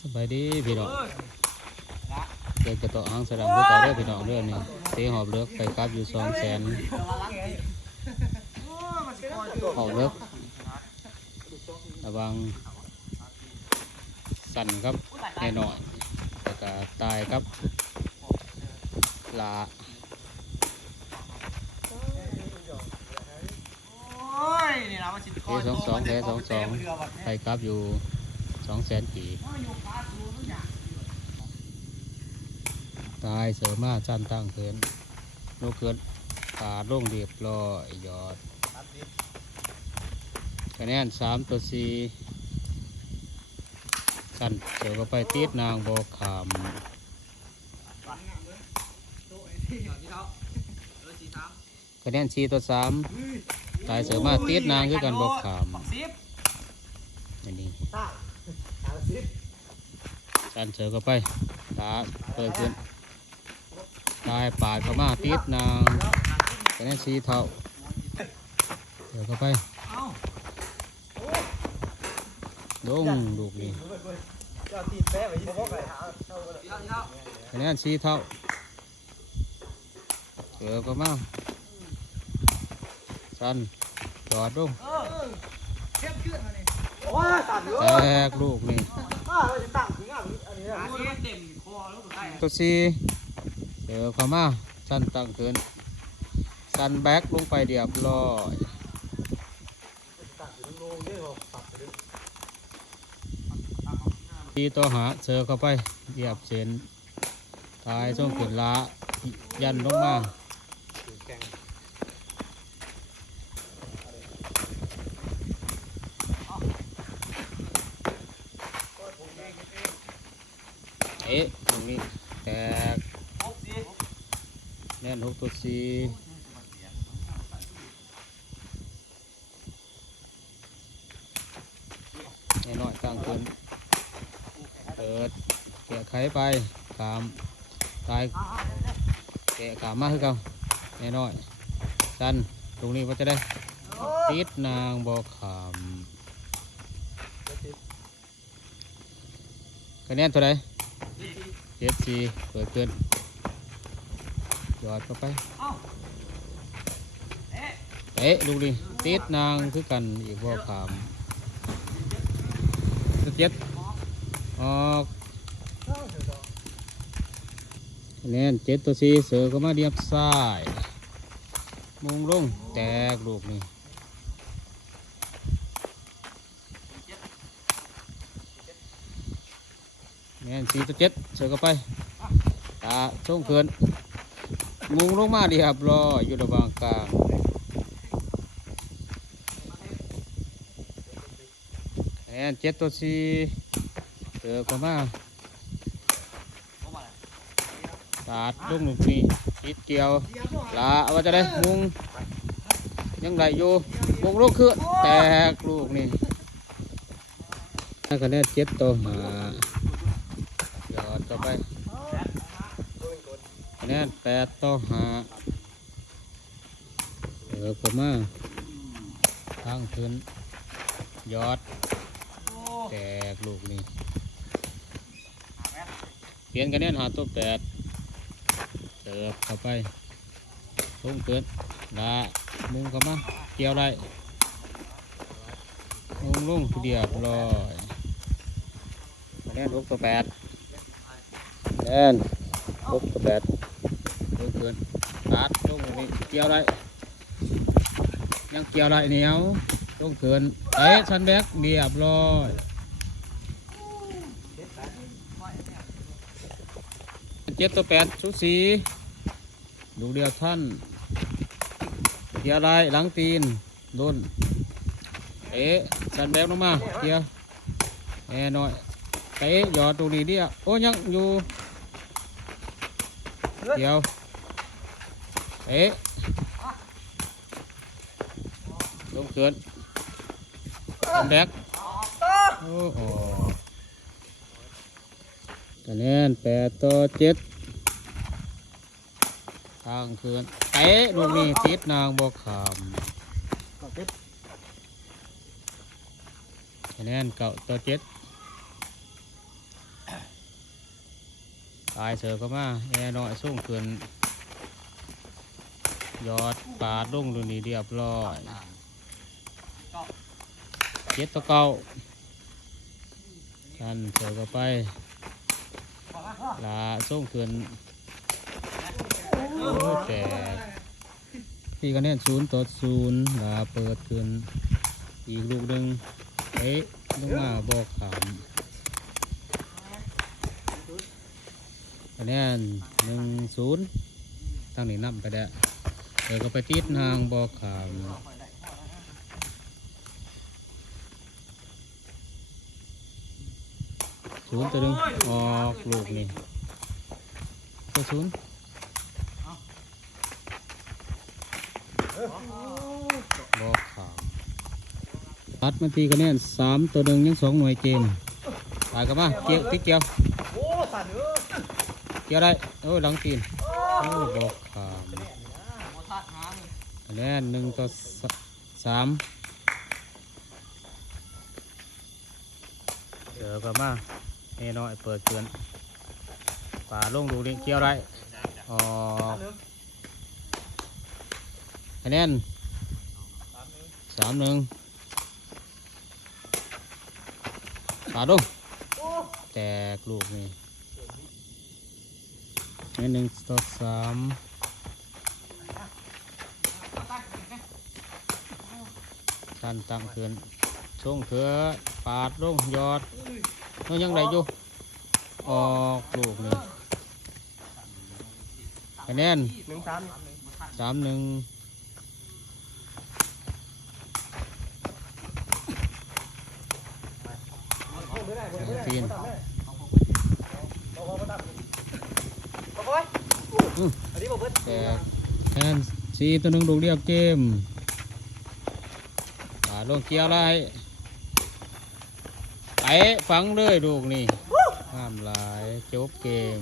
สบายดีพี่น้องเกิดกระต่อหางสลังเพื่อต่อเรื่องพี่น้องเรื่องนี้เตะหอบเลือกไปครับอยู่สองแสนหอบเลือกระวังสั่นครับแน่หน่อยแล้วก็ตายครับลาโอ้ยนี่นะมันสิเตะสองสองแพ้สองสองไปครับอยู่ส องแสนกี่ตายเสือมาจันตั้งเขินนกเกินขาดลงเรียบร้อยหยอดคะแนนสามตัวสี่กันเจอก็ไปติดนางบอกขามคะแนนสี่ตัวสามตายเสือมาติดนางคือกันบอกขามสิบอันนี้ กันเจอก็ไปตาเปิดขึ้นตายปาดเข้ามาติดนางคะแนนสีเทาเจอก็ไปเอ้าลงลูกนี่เดี๋ยวเดี๋ยวคะแนนสีเทาเจอก็มาสันจอดลงเออเทียบขึ้นมาเนี่ย แตกลูกนี่อ้าวเราจะตั้งถึงอะอันนี้หาที่เต็มคอแล้วก็ได้ตัวสี่เจอเข้ามาสันตั้งขึ้นสันแบ็กลงไปเรียบร้อยตั้งถึงโลเยอะตัดไปเลยตีตัวหาเจอเข้าไปเรียบเส้นตายช่วงขึ้นละยันลงมา แกง เอ๊ะ ตรงนี้แตกแน่นหกตัวสี่แน่นอยตั้งขึ้นเปิดแกะไขไปขามตายแกะขามมากขึ้นเก่าแน่นอยสันตรงนี้ว่าจะได้ติดนางบอกขามคะแนนเท่าไหร่ เจ็ดสี่เปิดขึ้นหยอดเข้าไปเอ๊ะเตะลูกดิติดนางคือกันอีกบ่ขามสเจ็ดออกแนนเจ็ดตัวสี่เสือก็มาเรียบซ้ายมุงลงแตกลูกนี่คะแนนสี่ตัวเจ็ดเสือก็ไปตาช่งเกินมุงลงมาเรียบรออยู่ระหว่างกลางแอนเจ็ดตัวสีเจอเข้ามาตาดลูกหนุ่มนี่ติดเกี่ยวลาเอาว่าจะได้มุงยังไงอยู่มุงลูกคือแตกลูกนี่คะแนนเจ็ดตัวหา ต่อไปคะแนนแปดตัวหาเจอเข้ามาทางขึ้น ยอด แตกลูกนี่เปลี่ยนกันเนี่ยหาตัวแปดเสิร์ฟเข้าไปทุ่งเกินละมุงเข้ามา เกี่ยวได้มุงลุ่งเดียบร้อยคะแนนหกตัวแปด แนนหกตัวแปดทุ่งเกินตัดทุ่งนี่เกี่ยวได้ยังเกี่ยวได้เหนียวทุ่งเกินเอ๊ะชันแบกเรียบร้อยเจ็ดตัวแปดชุดสีดูเดียวท่านเกี่ยร์ลายหลังตีนโดนเอ๊ะสันแบกลงมาเกี่ยร์แอร์หน่อยเตะหยอดตรงนี้เดียวโอ้ยังอยู่ เดียว เอ๊ะลงเกินสันแบกโอ้โหคะแนนแปดต่อเจ็ดทางคืนเตะลูกนี้ติดนางบกขามตัดเจ็ดคะแนนเก่าต่อเจ็ดายเสือก็มาแอร์น้อยส่งขึ้นยอดปาดลงดูนี่เรียบร้อยเจ็ดตัวเก่าท่านเสือก็ไปลาส่งขึ้นโอ้แต่พี่คะแนนศูนย์ต่อศูนย์ลาเปิดขึ้นอีกลูกหนึ่งเอ๊ะลงมาบอกขาม คะแนนหนึ่งศูนย์ตั้งนี่นำไปได้เดี๋ยวก็ไปติดทางบอขามศูนย์ตัวหนึงออกลูกนี่ตัวศูนย์บอขามตัดมาทีคะแนนสามตัวหนึ่งยังสองหน่วยเกมตายกันมาเกี่ยวติ๊กเกี่ยวโอ้สันเออ กี่ยวได้โอ้ยหลังตีนโอ้บอกขามโมทัดหางคะแนนหนึ่งต่อสามเดี๋ยวกลับมาเอน้อยเปิดเตือนป่าลงดูดิเกี่ยวได้ออกคะแนนสามหนึ่งป่าลงแตกลูกนี่ นหนึ่งต่อสามท่านตั้งขึ้นส่งเถือปาดลงยอดมันยังไรอยู่ ออกลูกหนึ่งคะแนนหนึ่งสามสามหนึ่งไม่ได้หนึ่งทีน บอกว่าตัดบอกว่าอันนี้บอกเพิ่น แต่คะแนนสี่ตัวหนึ่งลูกเดียวเกมปาลงเกี่ยวไรไอ้ฝังเลยลูกนี่ห้ามหลายจบเกม